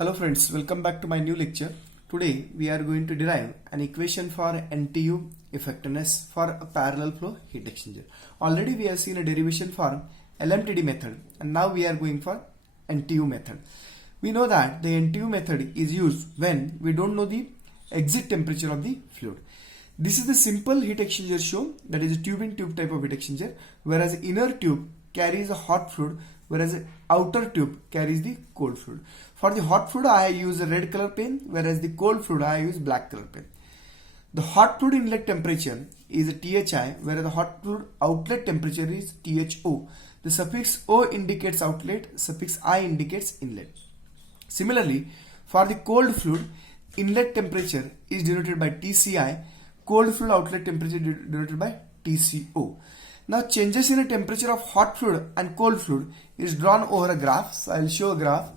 Hello friends, welcome back to my new lecture. Today we are going to derive an equation for NTU effectiveness for a parallel flow heat exchanger. Already we have seen a derivation for LMTD method and now we are going for NTU method. We know that the NTU method is used when we don't know the exit temperature of the fluid. This is the simple heat exchanger show, that is a tube in tube type of heat exchanger, whereas the inner tube carries a hot fluid, whereas the outer tube carries the cold fluid. For the hot fluid I use a red color pen, whereas the cold fluid I use black color pen. The hot fluid inlet temperature is a THI, whereas the hot fluid outlet temperature is THO. The suffix O indicates outlet, suffix I indicates inlet. Similarly, for the cold fluid, inlet temperature is denoted by TCI, cold fluid outlet temperature denoted by TCO. Now changes in the temperature of hot fluid and cold fluid is drawn over a graph. So I will show a graph.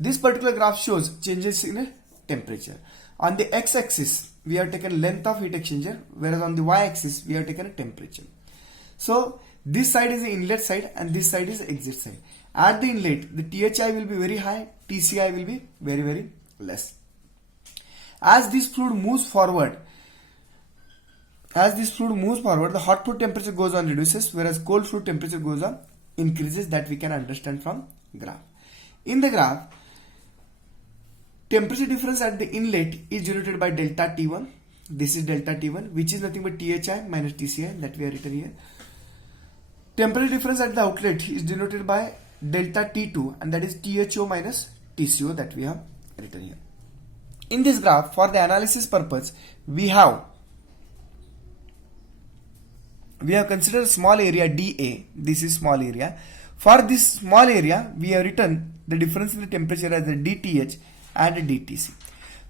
This particular graph shows changes in a temperature. On the x-axis we have taken length of heat exchanger, whereas on the y-axis we have taken a temperature. So this side is the inlet side and this side is the exit side. At the inlet the THI will be very high, TCI will be very less. As this fluid moves forward, the hot fluid temperature goes on reduces, whereas cold fluid temperature goes on increases. That we can understand from graph. In the graph, temperature difference at the inlet is denoted by delta T1. This is delta T1, which is nothing but THI minus TCI, that we are written here. Temperature difference at the outlet is denoted by delta T2, and that is THO minus TCO, that we have written here. In this graph, for the analysis purpose, we have considered small area dA. This is small area. For this small area, we have written the difference in the temperature as the dTH and dTc.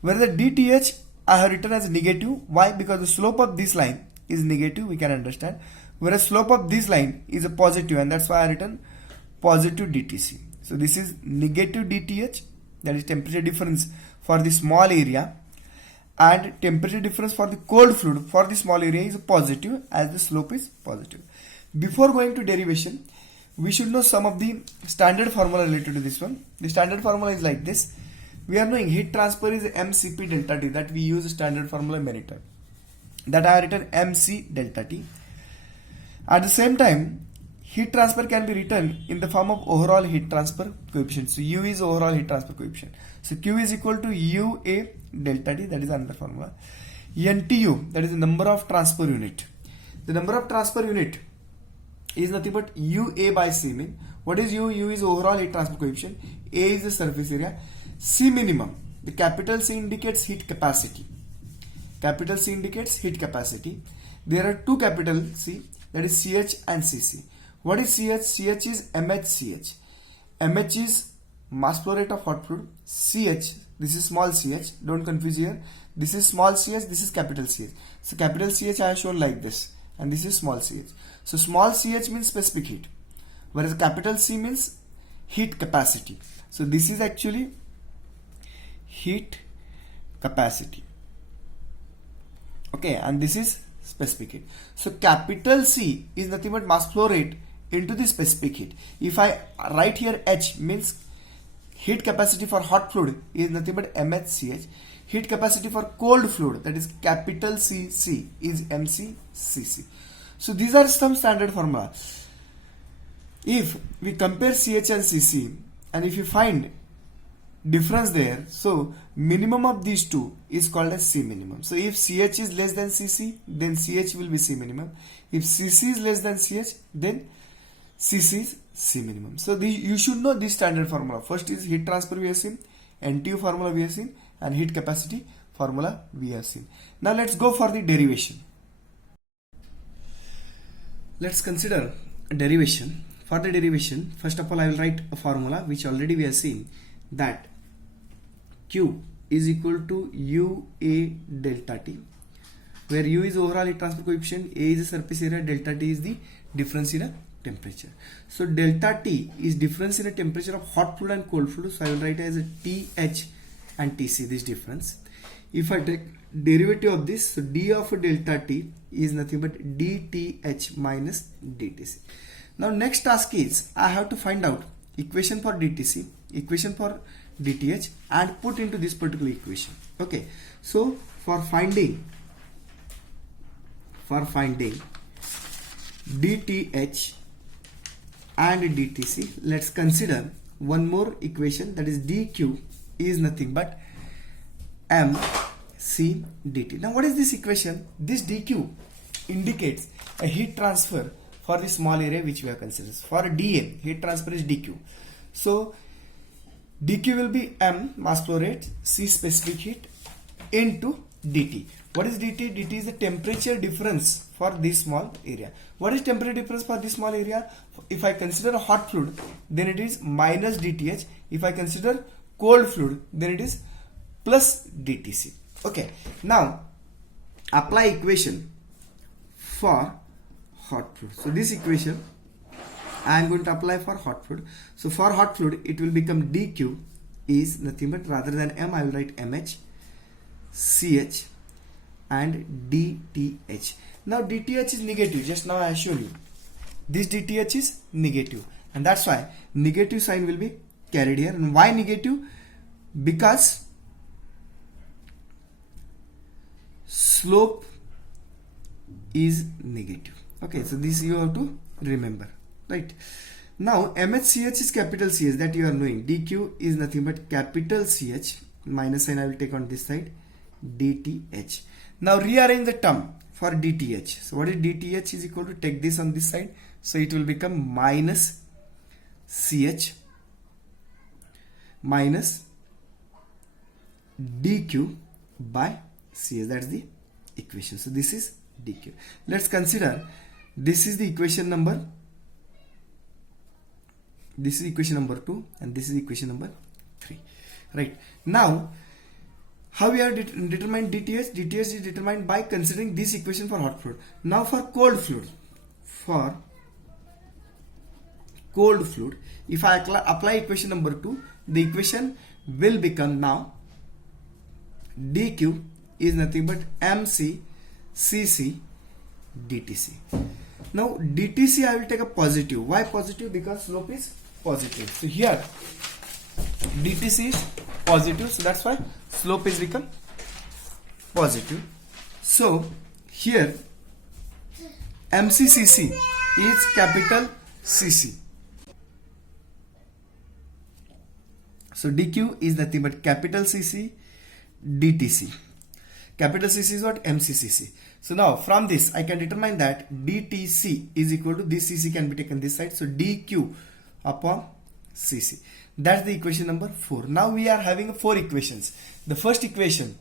Where the dTH I have written as negative. Why? Because the slope of this line is negative, we can understand. Whereas slope of this line is a positive, and that's why I have written positive dTc. So this is negative dTH, that is temperature difference for the small area, and temperature difference for the cold fluid for the small area is positive, as the slope is positive. Before going to derivation, we should know some of the standard formula related to this one. The standard formula is like this. We are knowing heat transfer is mCp delta T, that we use standard formula many times. That I have written mc delta T. At the same time, heat transfer can be written in the form of overall heat transfer coefficient. So U is overall heat transfer coefficient. So Q is equal to UA delta T, that is another formula. NTU, that is the number of transfer unit. The number of transfer unit is nothing but UA by C min. What is U? U is overall heat transfer coefficient. A is the surface area. C minimum, the capital C indicates heat capacity. Capital C indicates heat capacity. There are two capital C, that is CH and CC. What is CH? CH is MHCH. MH is mass flow rate of hot fluid. CH, this is small ch, don't confuse here. This is small ch, this is capital CH. So capital CH I have shown like this, and this is small ch. So small ch means specific heat, whereas capital C means heat capacity. So this is actually heat capacity. Okay, and this is specific heat. So capital C is nothing but mass flow rate into the specific heat. If I write here H, means heat capacity for hot fluid is nothing but MHCH. Heat capacity for cold fluid, that is capital CC, is MCCC. So these are some standard formula. If we compare CH and CC, and if you find difference there, so minimum of these two is called as C minimum. So if CH is less than CC, then CH will be C minimum. If CC is less than CH, then CC is C minimum. So you should know this standard formula. First is heat transfer we have seen, NTU formula we have seen, and heat capacity formula we have seen. Now let's go for the derivation. Let's consider a derivation. For the derivation, first of all I will write a formula which already we have seen, that Q is equal to UA delta T, where U is overall heat transfer coefficient, A is the surface area, delta T is the difference in a temperature. So delta T is difference in a temperature of hot fluid and cold fluid. So I will write as a TH and TC, this difference. If I take derivative of this, so d of delta T is nothing but dTH minus dTc. Now next task is I have to find out equation for DTC, equation for DTH, and put into this particular equation. Okay, so for finding DTH and DTC, let's consider one more equation, that is dq is nothing but mc dt. Now what is this equation? This dq indicates a heat transfer for the small area which we have considered. For dA, heat transfer is dq. So dq will be m, mass flow rate, c, specific heat, into dt. What is dt? dt is the temperature difference for this small area. What is temperature difference for this small area? If I consider a hot fluid, then it is minus dTH. If I consider cold fluid, then it is plus dTc. Okay, now apply equation for hot fluid. So this equation I am going to apply for hot fluid. So for hot fluid, it will become dq is nothing but, rather than m, I will write mh, ch, and dth. Now dth is negative. Just now I have shown you this dth is negative, and that's why negative sign will be carried here. And why negative? Because slope is negative. Okay, so this you have to remember, right? Now mhch is capital Ch, that you are knowing. dq is nothing but capital Ch, minus sign I will take on this side, dth. Now rearrange the term for dth. So what is dth is equal to, take this on this side, so it will become minus ch minus dq by ch. That's the equation. So this is dq. Let's consider this is the equation number, this is equation number 2, and this is equation number 3. Right, now how we are determined DTH? DTH is determined by considering this equation for hot fluid. Now for cold fluid, if I apply equation number 2, the equation will become now dq is nothing but mc cc dtc. Now dtc I will take a positive. Why positive? Because slope is positive. So here dtc is positive, so that's why slope is become positive. So here mccc is capital cc. So dq is nothing but capital cc dtc. Capital cc is what? mccc. So now from this I can determine that dtc is equal to, this cc can be taken this side, so dq upon cc. That's the equation number 4. Now we are having 4 equations. The first equation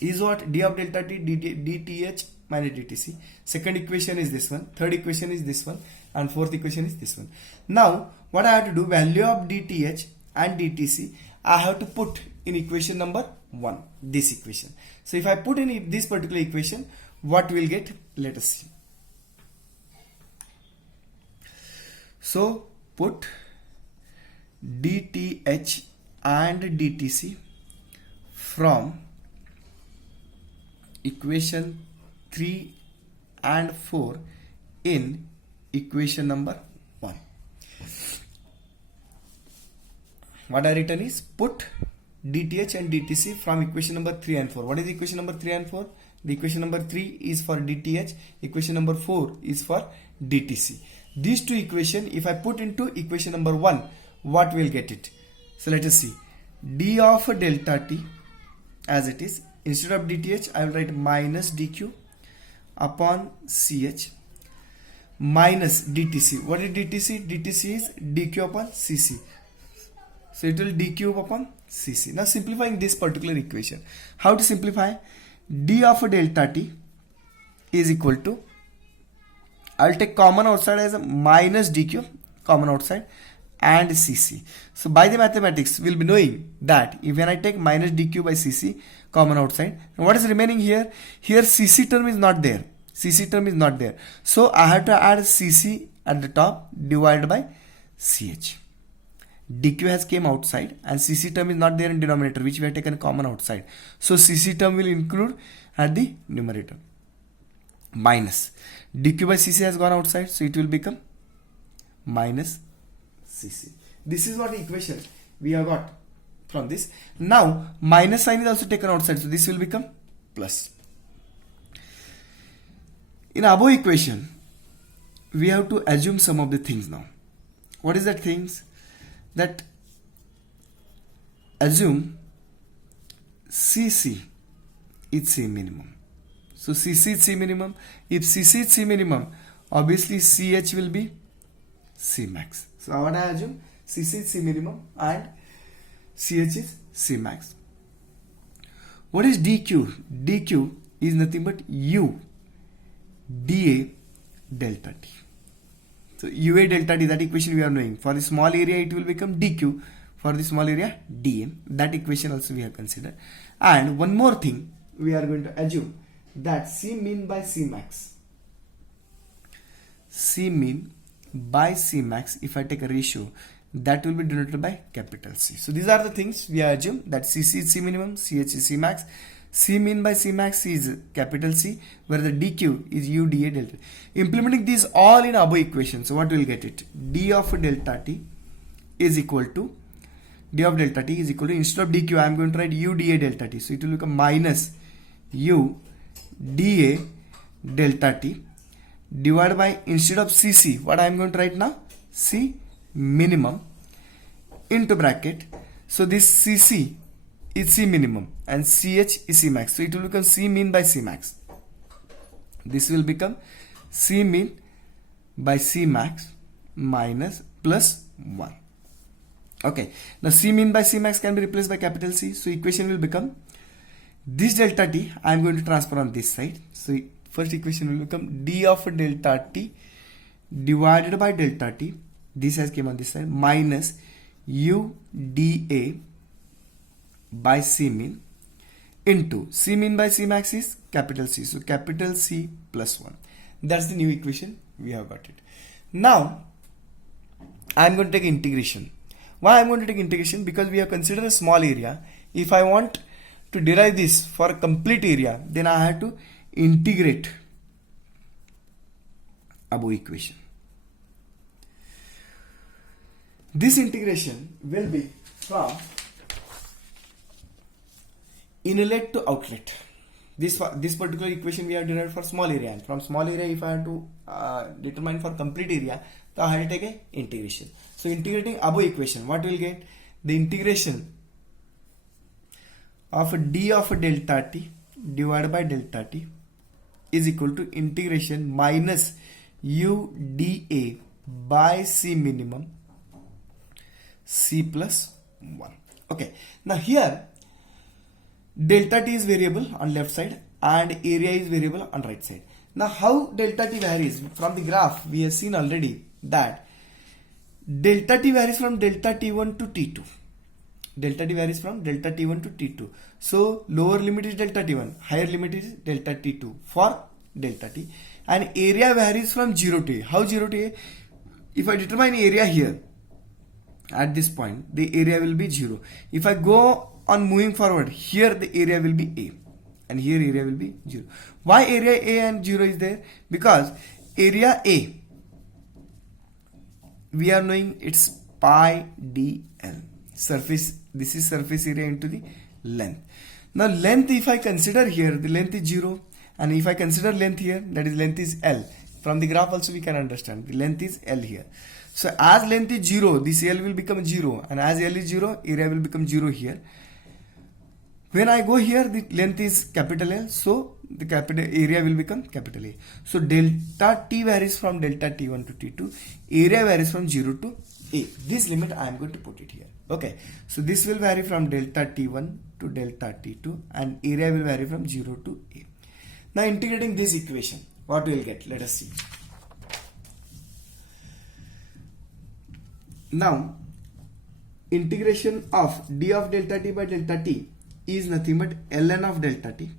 is what? d of delta t dth minus dtc. Second equation is this one. Third equation is this one. And fourth equation is this one. Now what I have to do, value of dth and dtc I have to put in equation number 1, this equation. So if I put in this particular equation, what we'll get? Let us see. So put dth and dtc from equation 3 and 4 in equation number 1. What I written is, put dth and dtc from equation number 3 and 4. What is equation number 3 and 4? The equation number 3 is for dth, equation number 4 is for dtc. These two equations, if I put into equation number 1, what will get it? So let us see. D of delta t as it is, instead of dth I will write minus dq upon ch minus dtc. What is dtc? dtc is dq upon cc. So it will dq upon cc. Now simplifying this particular equation. How to simplify? D of delta t is equal to, I will take common outside as a minus dq, common outside, and cc. So by the mathematics we will be knowing that if when I take minus dq by cc common outside, and what is remaining here? Here cc term is not there. Cc term is not there. So I have to add cc at the top divided by ch. dq has came outside and cc term is not there in denominator, which we have taken common outside. So cc term will include at the numerator. Minus dq by cc has gone outside, so it will become minus cc. This is what equation we have got from this. Now minus sign is also taken outside, so this will become plus. In above equation, we have to assume some of the things now. What is that things? That assume CC is C minimum. So CC is C minimum. If CC is C minimum, obviously CH will be C max. So what I assume? CC is C minimum and CH is C max. What is DQ? DQ is nothing but U dA delta T. So UA delta T, that equation we are knowing. For the small area it will become DQ. For the small area dA. That equation also we have considered. And one more thing, we are going to assume that C min by C max. C min by C max, if I take a ratio, that will be denoted by capital C. So these are the things we assume, that CC is C minimum, CH is C max, C min by C max is capital C, where the DQ is U dA delta. Implementing these all in above equation, so what we will get it? D of delta T is equal to, instead of DQ I am going to write U dA delta T. So it will become minus U dA delta T divided by, instead of CC, what I am going to write now? C minimum into bracket. So this CC is C minimum and CH is C max. So it will become C min by C max. This will become C min by C max minus plus 1. Okay. Now C min by C max can be replaced by capital C. So equation will become, this delta T I am going to transfer on this side. So first equation will become D of delta T divided by delta T. This has came on this side, minus U dA by C min into C min by C max is capital C. So capital C plus 1. That's the new equation. We have got it. Now I am going to take integration. Why I am going to take integration? Because we have considered a small area. If I want to derive this for a complete area, then I have to integrate above equation. This integration will be from inlet to outlet. This particular equation we have derived for small area, and from small area if I have to determine for complete area, so I have to take a integration. So integrating above equation, what we will get? The integration of D of delta T divided by delta T is equal to integration minus U dA by C minimum C plus 1. Okay. Now here delta T is variable on left side and area is variable on right side. Now how delta T varies? From the graph we have seen already that delta T varies from delta T1 to T2. Delta T varies from delta T1 to T2. So lower limit is delta T1, higher limit is delta T2 for delta T, and area varies from 0 to A. How 0 to A? If I determine area here at this point, the area will be 0. If I go on moving forward, here the area will be A and here area will be 0. Why area A and 0 is there? Because area A, we are knowing it's pi dl. Surface, this is surface area into the length. Now length, if I consider here, the length is 0, and if I consider length here, that is length is L. From the graph also we can understand the length is L here. So as length is 0, this L will become 0, and as L is 0, area will become 0 here. When I go here, the length is capital L, so the capital area will become capital A. So delta T varies from delta T1 to T2, area varies from 0 to A. This limit I am going to put it here. Okay, so this will vary from delta T1 to delta T2 and area will vary from 0 to A. Now integrating this equation, what we will get? Let us see. Now integration of d of delta T by delta T is nothing but ln of delta T.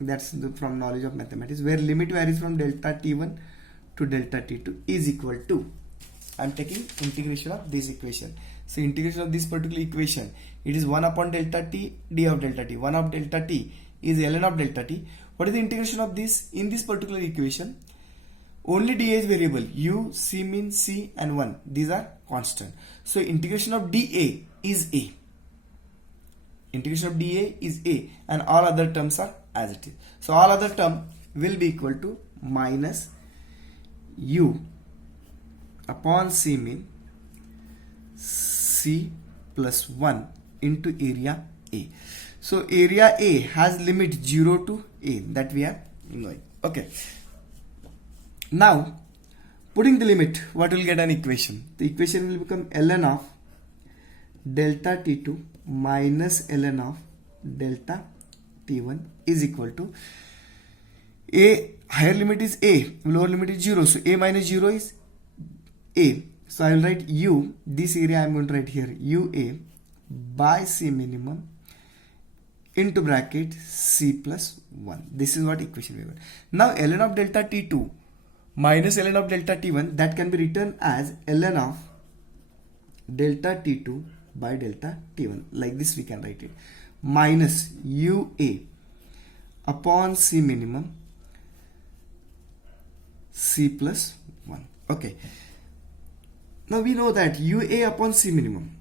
That's from knowledge of mathematics, where limit varies from delta T1 to delta T2 is equal to, I am taking integration of this equation. So integration of this particular equation, it is 1 upon delta T d of delta T. 1 of delta T is ln of delta T. What is the integration of this? In this particular equation, only dA is variable. U, C min, C and 1. These are constant. So integration of dA is A. Integration of dA is A, and all other terms are as it is. So all other term will be equal to minus U upon C min C plus 1 into area A. So area A has limit 0 to A, that we are knowing. Okay. Now putting the limit, what will get an equation? The equation will become ln of delta T2 minus ln of delta T1 is equal to A, higher limit is A, lower limit is 0. So A minus 0 is A. So I will write U, this area I am going to write here, UA by C minimum into bracket C plus 1. This is what equation we got. Now ln of delta T2 minus ln of delta T1, that can be written as ln of delta T2 by delta T1. Like this we can write it. Minus UA upon C minimum C plus 1. Okay. Now we know that UA upon C minimum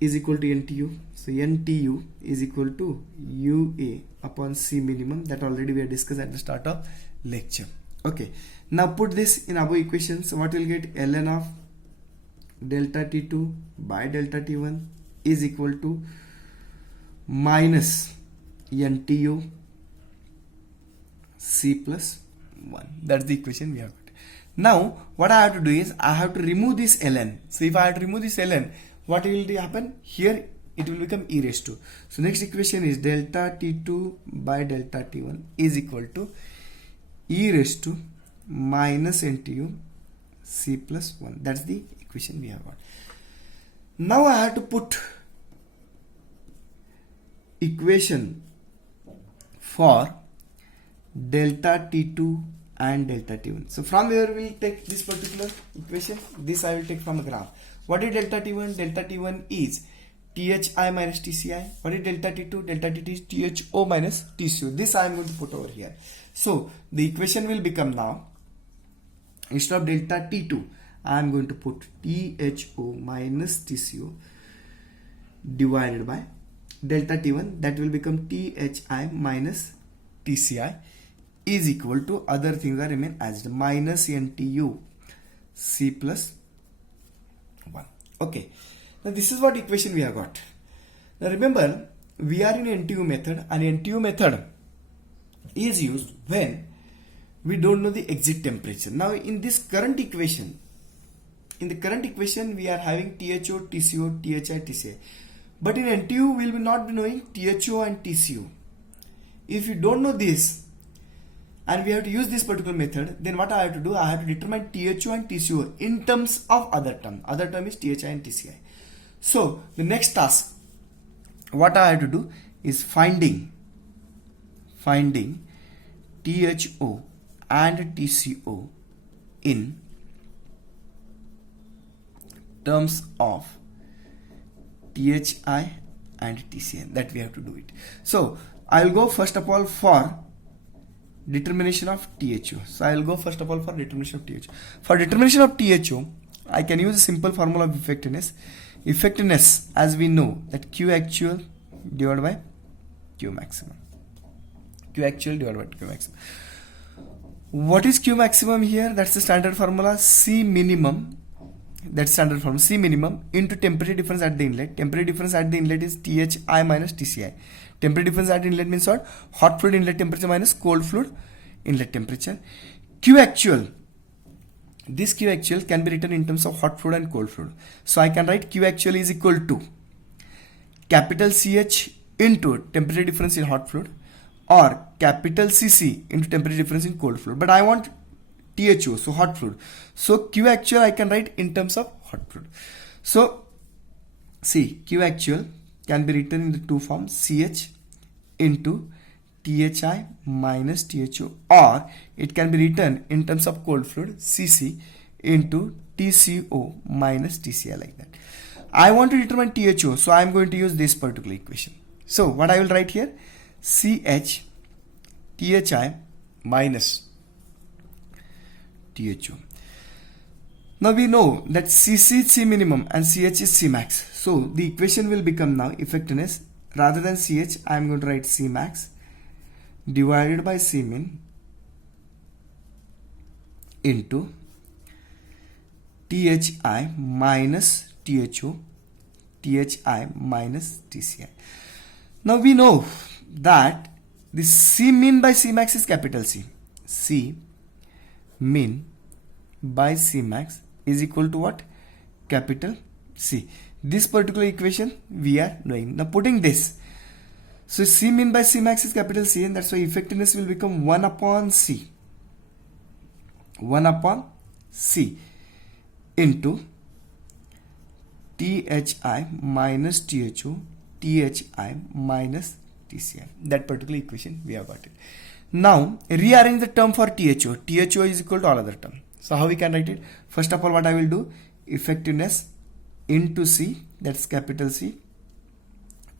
is equal to NTU. So NTU is equal to UA upon C minimum, that already we have discussed at the start of lecture. Okay. Now put this in above equations. So what will get? ln of delta T2 by delta T1 is equal to minus NTU C plus 1. That's the equation we have got. Now what I have to do is I have to remove this ln. So if I have to remove this ln, what will happen? Here it will become e raised to. So next equation is delta T2 by delta T1 is equal to e raised to minus NTU C plus 1. That's the equation we have got. Now I have to put equation for delta T2 and delta T1. So from where we will take this particular equation? This I will take from a graph. What is delta T1? Delta T1 is THI minus TCI. What is delta T2? Delta T2 is THO minus TCO. This I am going to put over here. So the equation will become now, instead of delta T2, I am going to put THO minus TCO divided by delta T1, that will become THI minus TCI is equal to, other things are remain as minus NTU C plus 1. Okay. Now this is what equation we have got. Now remember, we are in NTU method, and NTU method is used when we don't know the exit temperature. Now in this current equation, we are having THO, TCO, THI, TCI. But in NTU we will not be knowing THO and TCO. If you don't know this and we have to use this particular method, then what I have to do? I have to determine THO and TCO in terms of other term. Other term is THI and TCI. So the next task, what I have to do is finding THO and TCO in terms of THI and TCI. That we have to do it. So I will go first of all for determination of THO. So I will go first of all for determination of THO. For determination of THO, I can use a simple formula of effectiveness. Effectiveness, as we know, that Q actual divided by Q maximum. Q actual divided by Q maximum. What is Q maximum here? That's the standard formula. C minimum. That's standard formula. C minimum into temperature difference at the inlet. Temperature difference at the inlet is THI minus TCI. Temperature difference at the inlet means what? Hot fluid inlet temperature minus cold fluid inlet temperature. Q actual. This Q actual can be written in terms of hot fluid and cold fluid. So I can write Q actual is equal to capital CH into temperature difference in hot fluid, or capital CC into temperature difference in cold fluid. But I want THO, so hot fluid. So Q actual I can write in terms of hot fluid. So see, Q actual can be written in the two forms, CH into THI minus THO, or it can be written in terms of cold fluid, CC into TCO minus TCI, like that. I want to determine THO, so I am going to use this particular equation. So what I will write here, CH THI minus THO. Now we know that CC is C minimum and CH is C max. So the equation will become now effectiveness. Rather than CH, I am going to write C max divided by C min into THI minus THO, THI minus TCI. Now we know that the C min by C max is capital C. C min by C max is equal to what? Capital C. This particular equation we are knowing. Now putting this, so C min by C max is capital C, and that's why effectiveness will become 1 upon C. 1 upon C into THI minus THO, THI minus TCI. That particular equation we have got it. Now rearrange the term for THO. THO is equal to all other term. So how we can write it? First of all, what I will do, effectiveness into C, that's capital C,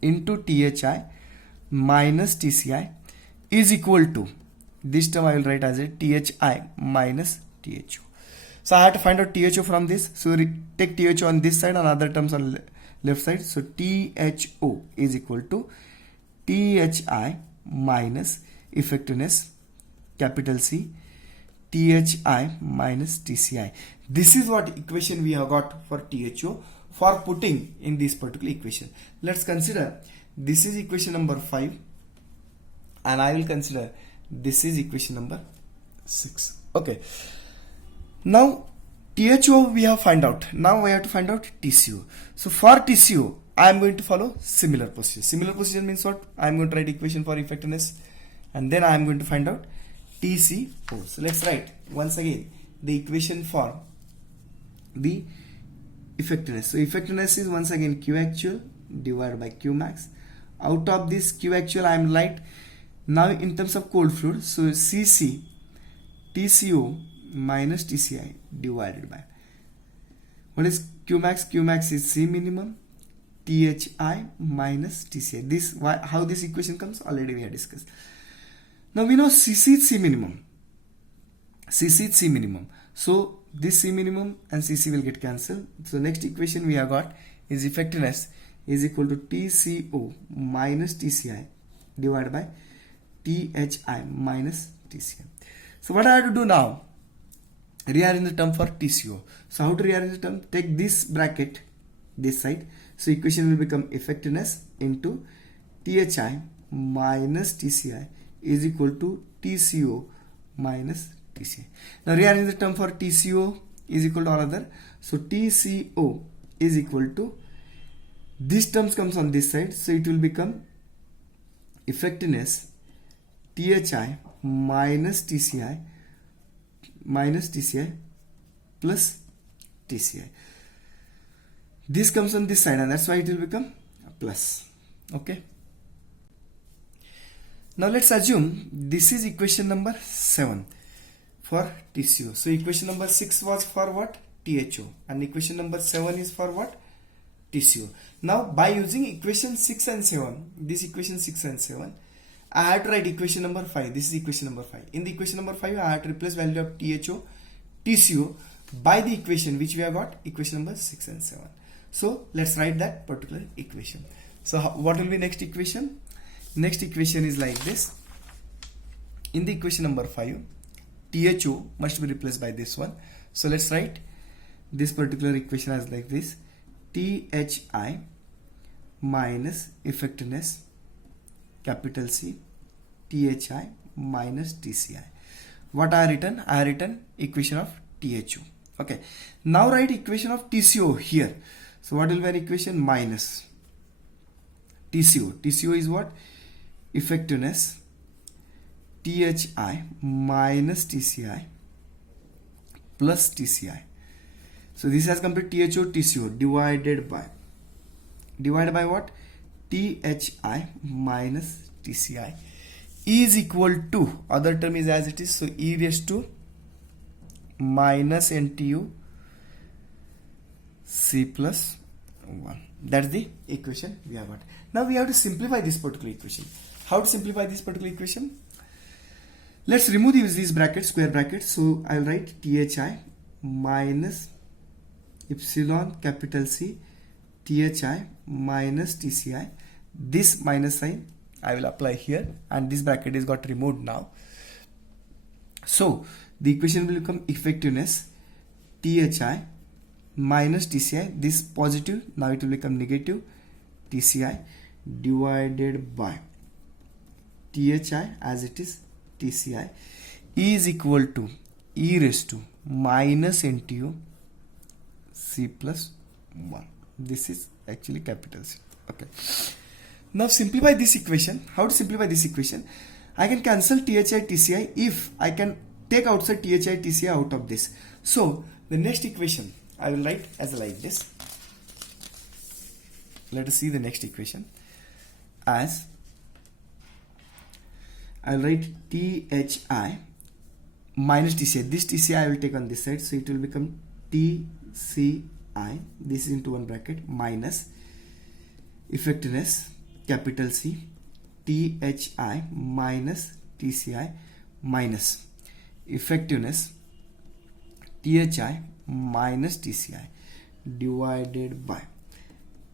into THI minus TCI is equal to, this term I will write as a THI minus THO. So I have to find out THO from this. So take THO on this side and other terms on left side. So THO is equal to THI minus effectiveness capital C, THI minus TCI. This is what equation we have got for THO for putting in this particular equation. Let's consider this is equation number 5 and I will consider this is equation number 6. Okay. Now THO we have find out. Now we have to find out TCO. So for TCO I am going to follow similar procedure. Similar procedure means what? I am going to write equation for effectiveness and then I am going to find out TCO. So let's write once again the equation for the effectiveness. So effectiveness is once again Q actual divided by Q max. Out of this Q actual I am write now in terms of cold fluid. So CC TCO minus TCI divided by, what is Q max? Q max is C minimum THI minus TCI. This how this equation comes already we have discussed. Now we know CC is C minimum. CC is C minimum. So this C minimum and CC will get cancelled. So next equation we have got is effectiveness is equal to TCO minus TCI divided by THI minus TCI. So what I have to do now? Rearrange the term for TCO. So how to rearrange the term? Take this bracket this side. So equation will become effectiveness into THI minus TCI is equal to TCO minus TCI. Now rearrange the term for TCO is equal to all other. So TCO is equal to, this terms comes on this side. So it will become effectiveness THI minus TCI plus TCI. This comes on this side and that's why it will become a plus. Okay. Now let's assume this is equation number 7 for TCO. So equation number 6 was for what? THO, and equation number 7 is for what? TCO. Now by using equation 6 and 7, this equation 6 and 7, I had to write equation number 5. This is equation number 5. In the equation number 5, I had to replace value of THO, TCO by the equation which we have got, equation number 6 and 7. So let's write that particular equation. So what will be next equation? Next equation is like this. In the equation number 5, THO must be replaced by this one. So let's write this particular equation as like this. THI minus effectiveness capital C THI minus TCI. What I have written? I have written equation of THO. Okay. Now write equation of TCO here. So what will be an equation? Minus TCO. TCO is what? Effectiveness THI minus TCI plus TCI. So this has come to THO TCO divided by what? THI minus TCI is equal to, other term is as it is, so e raised to minus NTU C plus 1. That's the equation we have got. Now we have to simplify this particular equation. How to simplify this particular equation? Let's remove these brackets, square brackets. So I'll write THI minus epsilon capital C THI minus TCI. This minus sign I will apply here, and this bracket is got removed now. So the equation will become effectiveness THI minus TCI. This positive, now it will become negative TCI divided by THI as it is TCI is equal to e raised to minus NTU C plus 1. This is actually capital C. Okay. Now simplify this equation. How to simplify this equation? I can cancel THI TCI if I can take outside THI TCI out of this. So the next equation I will write as like this. Let us see the next equation as I will write THI minus TCI. This TCI I will take on this side, so it will become TCI. This is into one bracket minus effectiveness capital C THI minus TCI minus effectiveness THI minus TCI divided by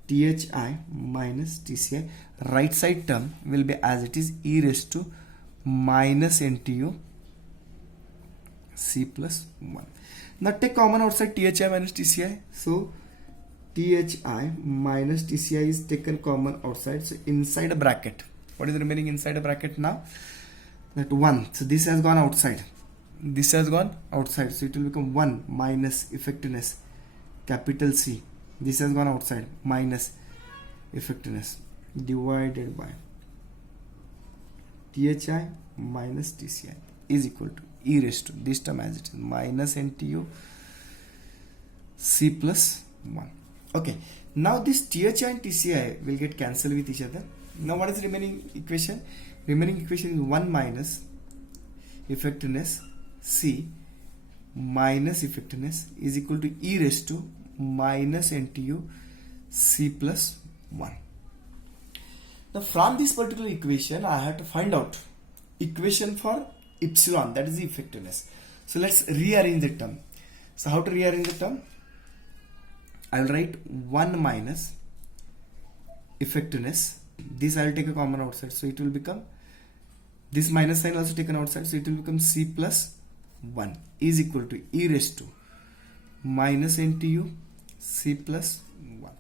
THI minus TCI. Right side term will be as it is e raised to minus NTU C plus 1. Now take common outside THI minus TCI. So THI minus TCI is taken common outside. So inside a bracket, what is remaining inside a bracket now? That 1. So this has gone outside. This has gone outside. So it will become 1 minus effectiveness capital C. This has gone outside minus effectiveness divided by THI minus TCI is equal to e raised to this term as it is minus NTU C plus 1. Okay, now this THI and TCI will get cancelled with each other. Now what is the remaining equation? Remaining equation is 1 minus effectiveness C minus effectiveness is equal to e raised to minus NTU C plus 1. Now from this particular equation I have to find out equation for epsilon, that is the effectiveness. So let's rearrange the term. So how to rearrange the term? I will write 1 minus effectiveness. This I will take a common outside, so it will become this minus sign also taken outside, so it will become C plus 1 is equal to e raised to minus NTU C plus 1.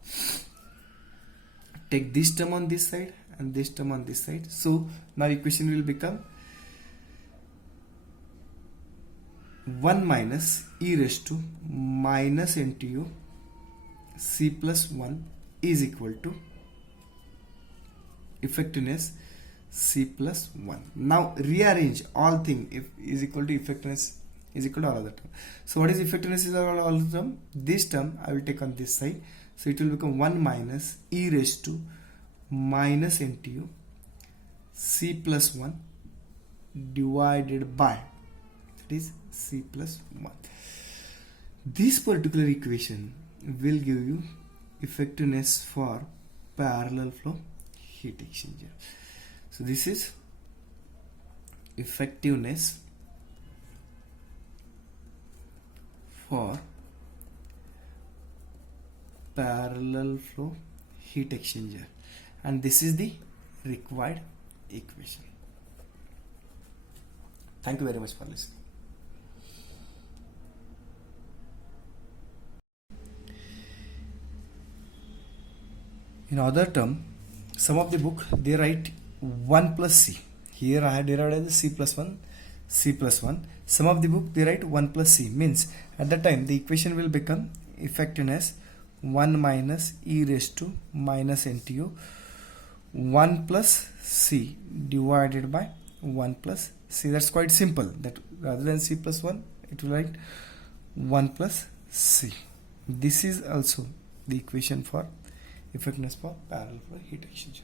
Take this term on this side and this term on this side. So now equation will become 1 minus e raised to minus NTU C plus 1 is equal to effectiveness C plus 1. Now rearrange all thing. If is equal to effectiveness is equal to all other term. So what is effectiveness is all other term? This term I will take on this side. So it will become 1 minus e raised to minus NTU C plus 1 divided by, that is C plus 1. This particular equation will give you effectiveness for parallel flow heat exchanger. So this is effectiveness for parallel flow heat exchanger, and this is the required equation. Thank you very much for listening. In other term, some of the book they write 1 plus C. Here I have derived as C plus 1, C plus 1. Some of the book they write 1 plus C, means at that time the equation will become effectiveness 1 minus e raised to minus NTU 1 plus C divided by 1 plus C. That's quite simple. That rather than C plus 1, it will write 1 plus C. This is also the equation for effectiveness for parallel flow heat exchanger.